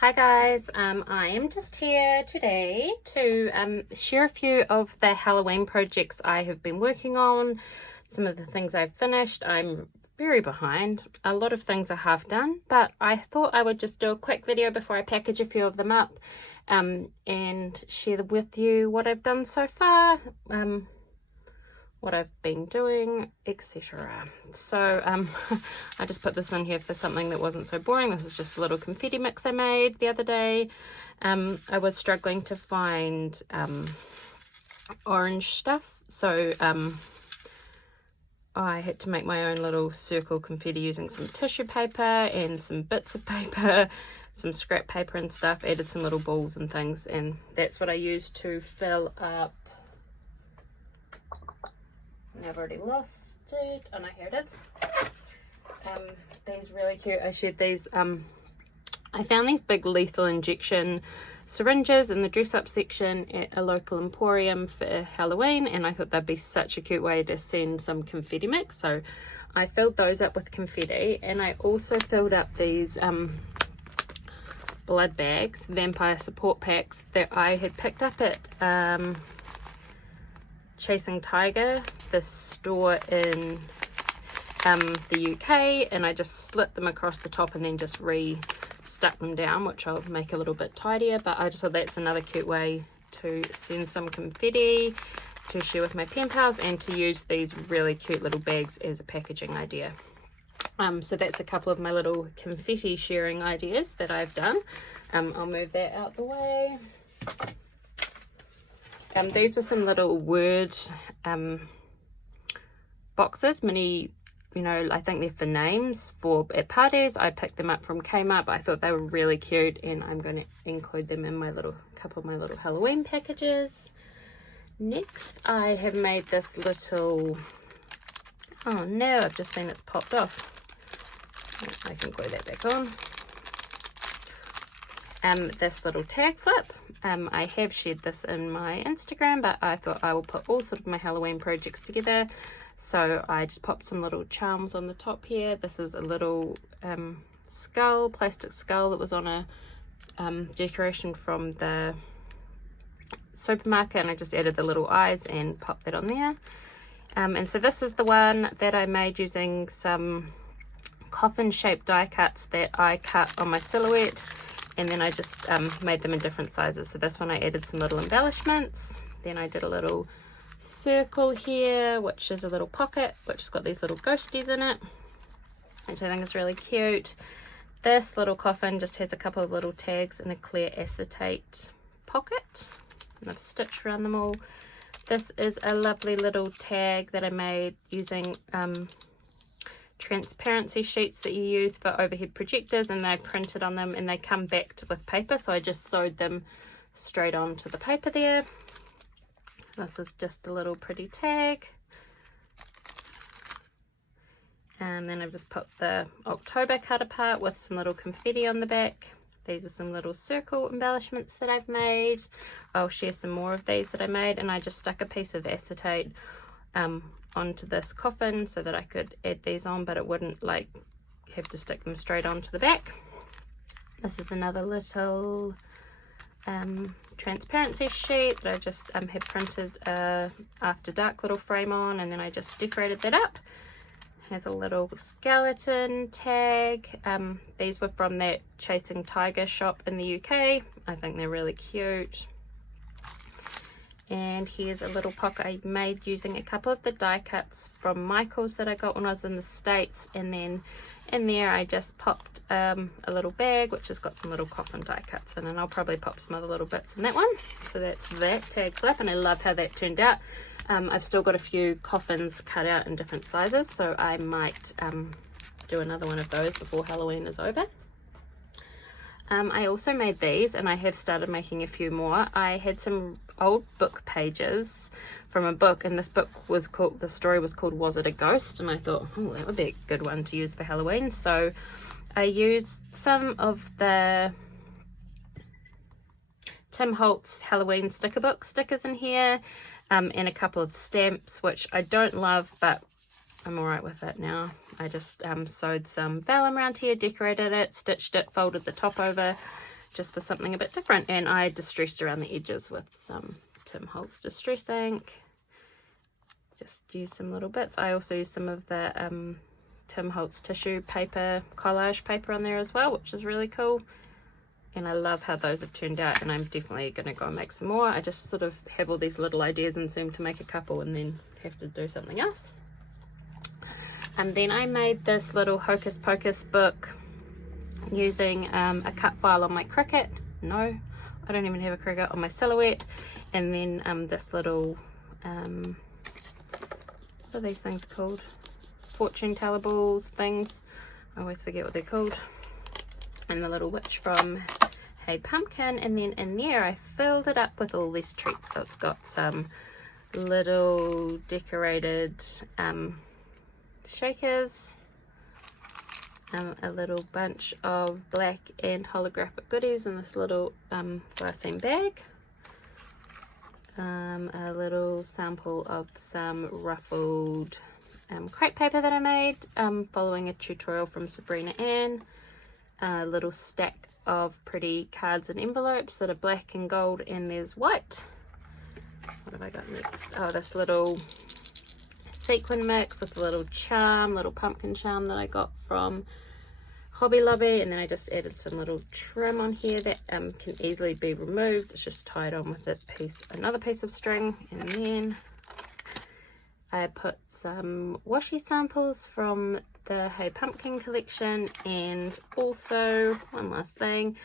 Hi guys, I am just here today to share a few of the Halloween projects I have been working on, some of the things I've finished. I'm very behind. A lot of things are half done, but I thought I would just do a quick video before I package a few of them up and share with you what I've done so far, what I've been doing, etc. So I just put this in here for something that wasn't so boring. This is just a little confetti mix I made the other day. I was struggling to find orange stuff, so I had to make my own little circle confetti using some tissue paper and some bits of paper, some scrap paper and stuff, added some little balls and things, and that's what I used to fill up. And I've already lost it. Oh no, here it is. These really cute. I shared these. I found these big lethal injection syringes in the dress up section at a local emporium for Halloween, and I thought that'd be such a cute way to send some confetti mix. So I filled those up with confetti, and I also filled up these blood bags, vampire support packs that I had picked up at Chasing Tiger, this store in the UK, and I just slit them across the top and then just stuck them down, which I'll make a little bit tidier. But I just thought that's another cute way to send some confetti to share with my pen pals and to use these really cute little bags as a packaging idea. So that's a couple of my little confetti sharing ideas that I've done. I'll move that out the way. These were some little word boxes, mini, I think they're for names for at parties. I picked them up from Kmart, but I thought they were really cute, and I'm going to include them in my couple of my little Halloween packages. Next, I have made this little, oh no, I've just seen it's popped off. I can glue that back on. This little tag flip. I have shared this in my Instagram, but I thought I will put all sort of my Halloween projects together. So I just popped some little charms on the top here. This is a little skull, plastic skull that was on a decoration from the supermarket, and I just added the little eyes and popped that on there. And so this is the one that I made using some coffin shaped die cuts that I cut on my silhouette. And then I just made them in different sizes. So this one I added some little embellishments. Then I did a little circle here, which is a little pocket, which has got these little ghosties in it, which I think is really cute. This little coffin just has a couple of little tags in a clear acetate pocket, and I've stitched around them all. This is a lovely little tag that I made using transparency sheets that you use for overhead projectors, and I printed on them, and they come backed with paper, so I just sewed them straight onto the paper there. This is just a little pretty tag, and then I've just put the October cut apart with some little confetti on the back. These are some little circle embellishments that I've made. I'll share some more of these that I made, and I just stuck a piece of acetate onto this coffin so that I could add these on, but it wouldn't like have to stick them straight onto the back. This is another little transparency sheet that I just had printed after dark little frame on, and then I just decorated that up. Has a little skeleton tag. These were from that Chasing Tiger shop in the UK. I think they're really cute. And here's a little pocket I made using a couple of the die cuts from Michael's that I got when I was in the States, and then in there I just popped a little bag which has got some little coffin die cuts in, and I'll probably pop some other little bits in that one. So that's that tag flip, and I love how that turned out. I've still got a few coffins cut out in different sizes, so I might do another one of those before Halloween is over. I also made these, and I have started making a few more. I had some old book pages from a book, and this book was called, the story was called Was It a Ghost? And I thought, oh, that would be a good one to use for Halloween. So I used some of the Tim Holtz Halloween sticker book stickers in here, and a couple of stamps, which I don't love, but I'm alright with it now. I just sewed some vellum around here, decorated it, stitched it, folded the top over, just for something a bit different. And I distressed around the edges with some Tim Holtz distress ink. Just use some little bits. I also use some of the Tim Holtz tissue paper, collage paper on there as well, which is really cool. And I love how those have turned out, and I'm definitely going to go and make some more. I just sort of have all these little ideas and seem to make a couple and then have to do something else. And then I made this little Hocus Pocus book using a cut file on my Cricut. No, I don't even have a Cricut, on my Silhouette. And then this little, what are these things called? Fortune teller balls things. I always forget what they're called. And the little witch from Hey Pumpkin, and then in there I filled it up with all these treats. So it's got some little decorated shakers, a little bunch of black and holographic goodies in this little glassine bag, a little sample of some ruffled crepe paper that I made following a tutorial from Sabrina Ann, a little stack of pretty cards and envelopes that are black and gold, and there's white. What have I got next? Oh, this little sequin mix with a little charm, little pumpkin charm that I got from Hobby Lobby, and then I just added some little trim on here that can easily be removed. It's just tied on with another piece of string. And then I put some washi samples from the Hey Pumpkin collection, and also one last thing,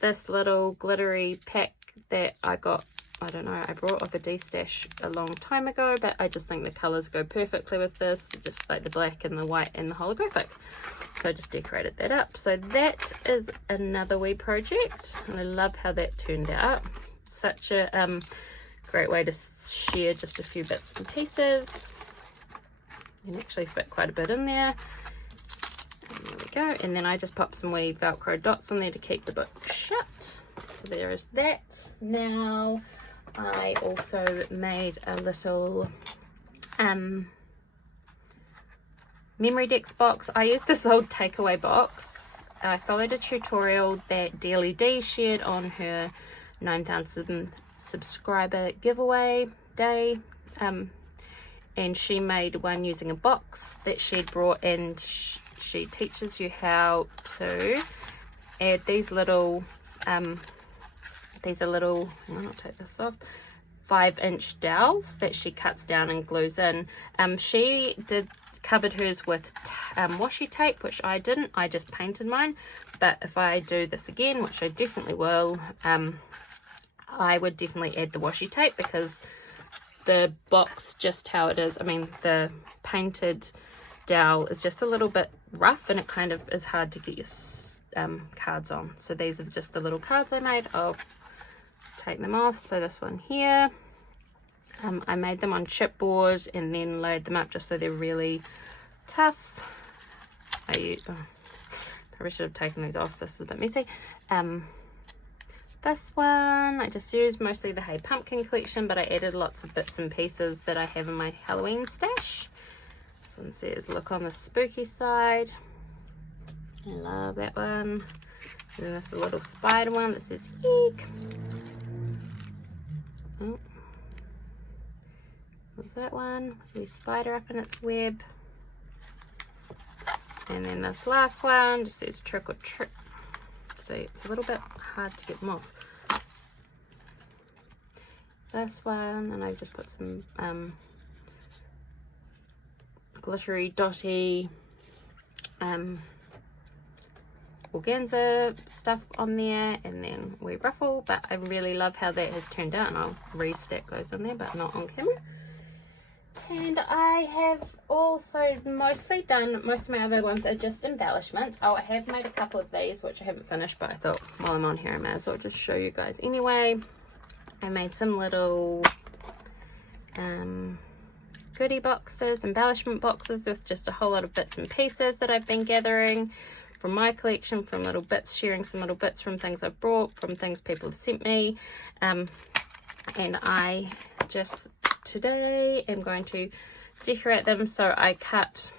this little glittery pack that I got, I don't know, I brought off a D-stash a long time ago, but I just think the colours go perfectly with this, just like the black and the white and the holographic. So I just decorated that up. So that is another wee project, and I love how that turned out. Such a great way to share just a few bits and pieces. You can actually fit quite a bit in there. And there we go. And then I just popped some wee Velcro dots on there to keep the book shut. So there is that. Now I also made a little memory decks box. I used this old takeaway box. I followed a tutorial that Daily D shared on her 9,000 subscriber giveaway day, and she made one using a box that she'd brought in. She teaches you how to add these little these are little, I'll take this off, 5-inch dowels that she cuts down and glues in. She covered hers with washi tape, which I didn't. I just painted mine. But if I do this again, which I definitely will, I would definitely add the washi tape, because the box, just how it is, I mean, the painted dowel is just a little bit rough, and it kind of is hard to get your cards on. So these are just the little cards I made. I'll take them off. So this one here, I made them on chipboard and then laid them up just so they're really tough. Probably should have taken these off. This is a bit messy. This one I just used mostly the Hey Pumpkin collection, but I added lots of bits and pieces that I have in my Halloween stash. This one says look on the spooky side. I love that one. And then this little spider one that says eek. Oh, what's that one? The spider up in its web. And then this last one just says trick or treat. So it's a little bit hard to get them off. This one, and I've just put some glittery dotty organza stuff on there, and then we ruffle. But I really love how that has turned out, and I'll restack those in there, but not on camera. And I have also mostly done, most of my other ones are just embellishments. Oh, I have made a couple of these which I haven't finished, but I thought while I'm on here I may as well just show you guys anyway. I made some little goodie boxes, embellishment boxes with just a whole lot of bits and pieces that I've been gathering from my collection, from little bits, sharing some little bits from things I've brought, from things people have sent me. And I just today I'm going to decorate them. So I cut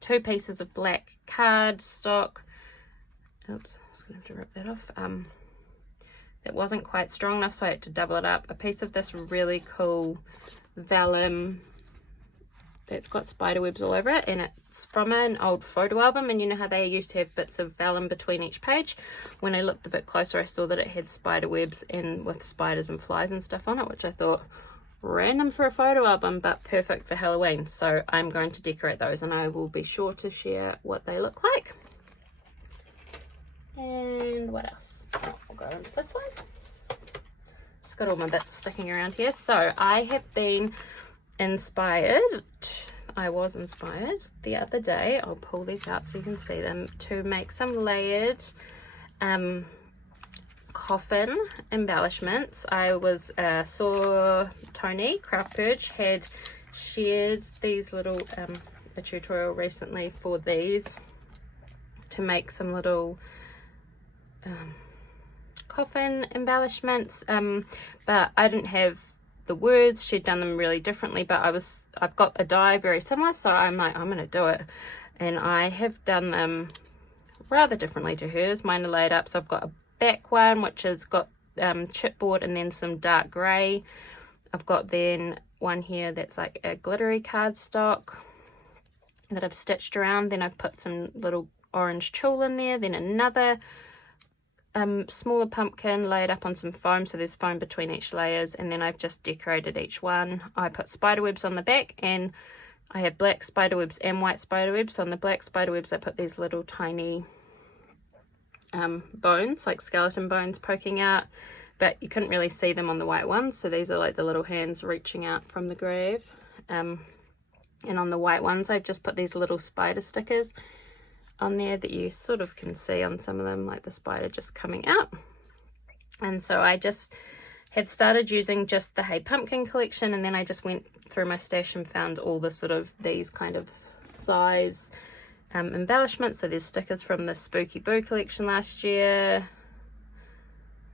2 pieces of black cardstock. Oops, I was going to have to rip that off. that wasn't quite strong enough, so I had to double it up. A piece of this really cool vellum that's got spider webs all over it, and it's from an old photo album, and you know how they used to have bits of vellum between each page. When I looked a bit closer, I saw that it had spider webs and with spiders and flies and stuff on it, which I thought random for a photo album, but perfect for Halloween. So I'm going to decorate those, and I will be sure to share what they look like. And what else? Oh, I'll go into this one. Just got all my bits sticking around here. So I have been inspired. I was inspired the other day. I'll pull these out so you can see them, to make some layered coffin embellishments. I saw Tony Craft Purge had shared these little a tutorial recently for these, to make some little coffin embellishments, but I didn't have the words. She'd done them really differently, but I've got a die very similar, so I'm like, I'm gonna do it. And I have done them rather differently to hers. Mine are laid up, so I've got a back one which has got chipboard and then some dark grey. I've got then one here that's like a glittery cardstock that I've stitched around. Then I've put some little orange tulle in there, then another smaller pumpkin laid up on some foam, so there's foam between each layers, and then I've just decorated each one. I put spider webs on the back, and I have black spider webs and white spider webs. So on the black spider webs I put these little tiny bones, like skeleton bones poking out, but you couldn't really see them on the white ones, so these are like the little hands reaching out from the grave. And on the white ones I've just put these little spider stickers on there that you sort of can see on some of them, like the spider just coming out. And so I just had started using just the Hey Pumpkin collection, and then I just went through my stash and found all the sort of these kind of size embellishments. So there's stickers from the Spooky Boo collection last year.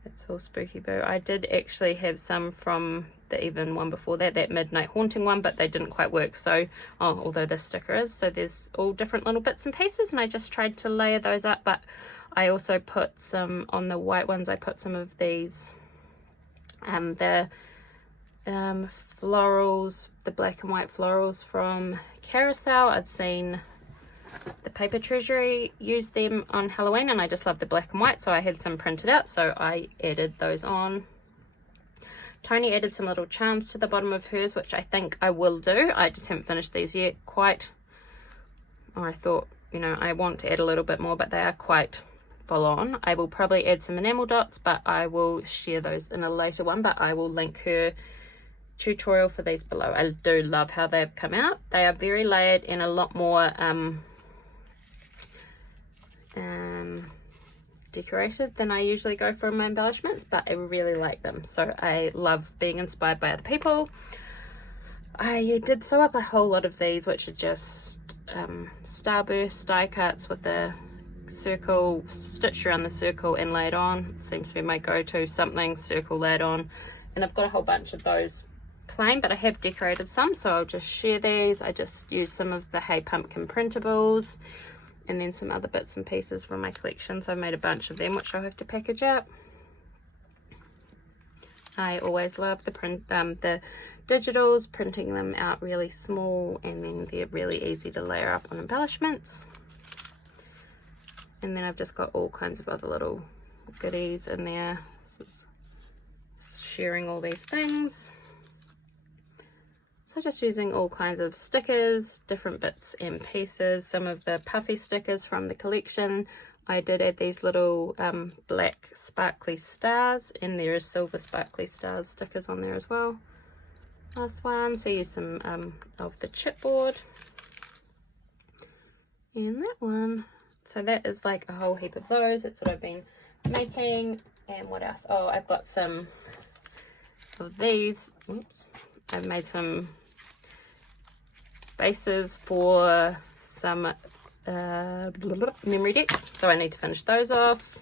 It's all Spooky Boo. I did actually have some from the even one before that, that Midnight Haunting one, but they didn't quite work. So, although this sticker is, so there's all different little bits and pieces, and I just tried to layer those up. But I also put some on the white ones. I put some of these, the florals, the black and white florals from Carousel. I'd seen the Paper Treasury use them on Halloween, and I just love the black and white, so I had some printed out, so I added those on. Tony added some little charms to the bottom of hers, which I think I will do. I just haven't finished these yet quite. I thought, you know, I want to add a little bit more, but they are quite full on. I will probably add some enamel dots, but I will share those in a later one, but I will link her tutorial for these below. I do love how they've come out. They are very layered and a lot more decorated than I usually go for my embellishments, but I really like them. So I love being inspired by other people. I did sew up a whole lot of these, which are just starburst die cuts with the circle stitched around the circle and laid on. It seems to be my go-to, something circle laid on, and I've got a whole bunch of those plain, but I have decorated some, so I'll just share these. I just used some of the Hey Pumpkin printables and then some other bits and pieces from my collection, so I made a bunch of them, which I'll have to package up. I always love the digitals, printing them out really small, and then they're really easy to layer up on embellishments. And then I've just got all kinds of other little goodies in there, sharing all these things. So just using all kinds of stickers, different bits and pieces, some of the puffy stickers from the collection. I did add these little black sparkly stars, and there is silver sparkly stars stickers on there as well. Last one, so use some of the chipboard. And that one. So that is like a whole heap of those. That's what I've been making. And what else? Oh, I've got some of these. Oops. I've made some bases for some memory decks, so I need to finish those off.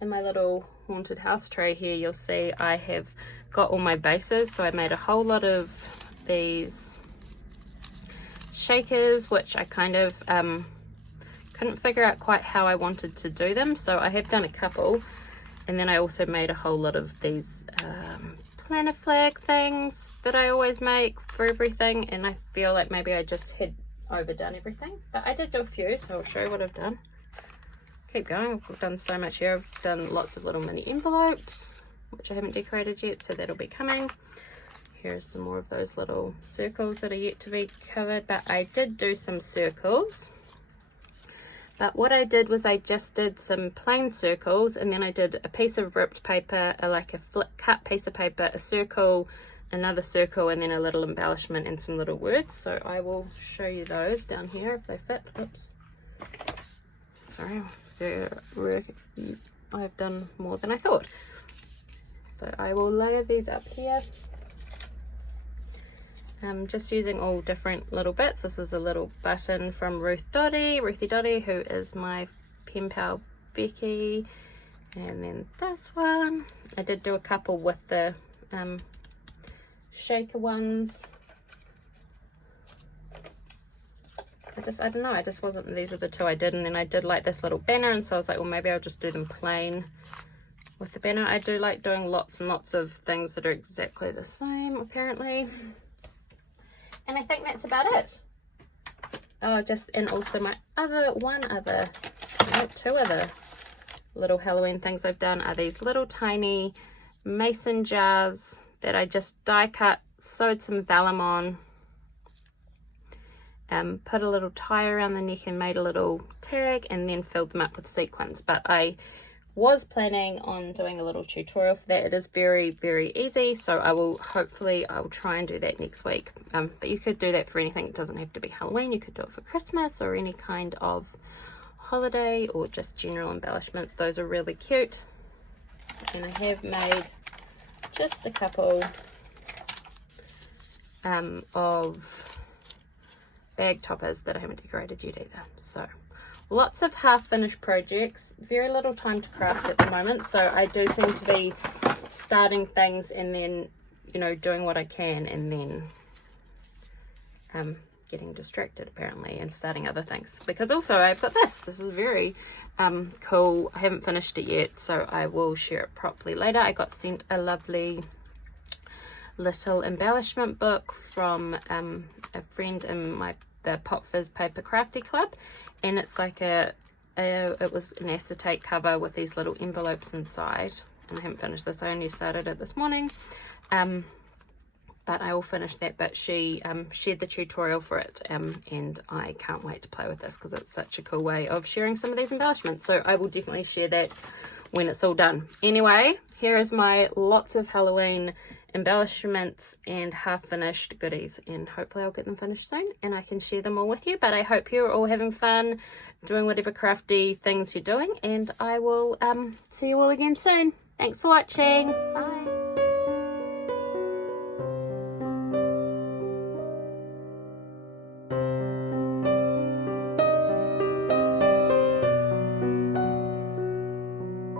In my little haunted house tray here, you'll see I have got all my bases, so I made a whole lot of these shakers, which I kind of couldn't figure out quite how I wanted to do them, so I have done a couple, And then I also made a whole lot of these planner flag things that I always make for everything, and I feel like maybe I just had overdone everything, but I did do a few, so I'll show you what I've done. Keep going, I've done so much here. I've done lots of little mini envelopes, which I haven't decorated yet, so that'll be coming. Here's some more of those little circles that are yet to be covered, but I did do some circles. But what I did was I just did some plain circles, and then I did a piece of ripped paper, like a cut piece of paper, a circle, another circle, and then a little embellishment and some little words. So I will show you those down here if they fit. Oops. Sorry, I've done more than I thought. So I will layer these up here. I'm just using all different little bits. This is a little button from Ruthie Dottie, who is my pen pal Becky. And then this one. I did do a couple with the shaker ones. I don't know, I just wasn't, these are the two I did, and then I did like this little banner, and so I was like, well, maybe I'll just do them plain with the banner. I do like doing lots and lots of things that are exactly the same, apparently. And I think that's about it. Oh, and also my two other little Halloween things I've done are these little tiny mason jars that I just die cut, sewed some vellum on, put a little tie around the neck and made a little tag, and then filled them up with sequins. But I was planning on doing a little tutorial for that. It is very, very easy, so I'll try and do that next week. But you could do that for anything. It doesn't have to be Halloween. You could do it for Christmas or any kind of holiday, or just general embellishments. Those are really cute. And I have made just a couple of bag toppers that I haven't decorated yet either. So lots of half-finished projects, very little time to craft at the moment, so I do seem to be starting things and then, you know, doing what I can, and then getting distracted apparently and starting other things. Because also I've got this is very cool. I haven't finished it yet, so I will share it properly later. I got sent a lovely little embellishment book from a friend in the Pop Fizz Paper Crafty Club, and it's like it was an acetate cover with these little envelopes inside, and I haven't finished this. I only started it this morning, but I will finish that. But she shared the tutorial for it, and I can't wait to play with this because it's such a cool way of sharing some of these embellishments, so I will definitely share that when it's all done. Anyway, here is my lots of Halloween embellishments and half-finished goodies, and hopefully I'll get them finished soon and I can share them all with you. But I hope you're all having fun doing whatever crafty things you're doing, and I will see you all again soon. Thanks for watching. Bye.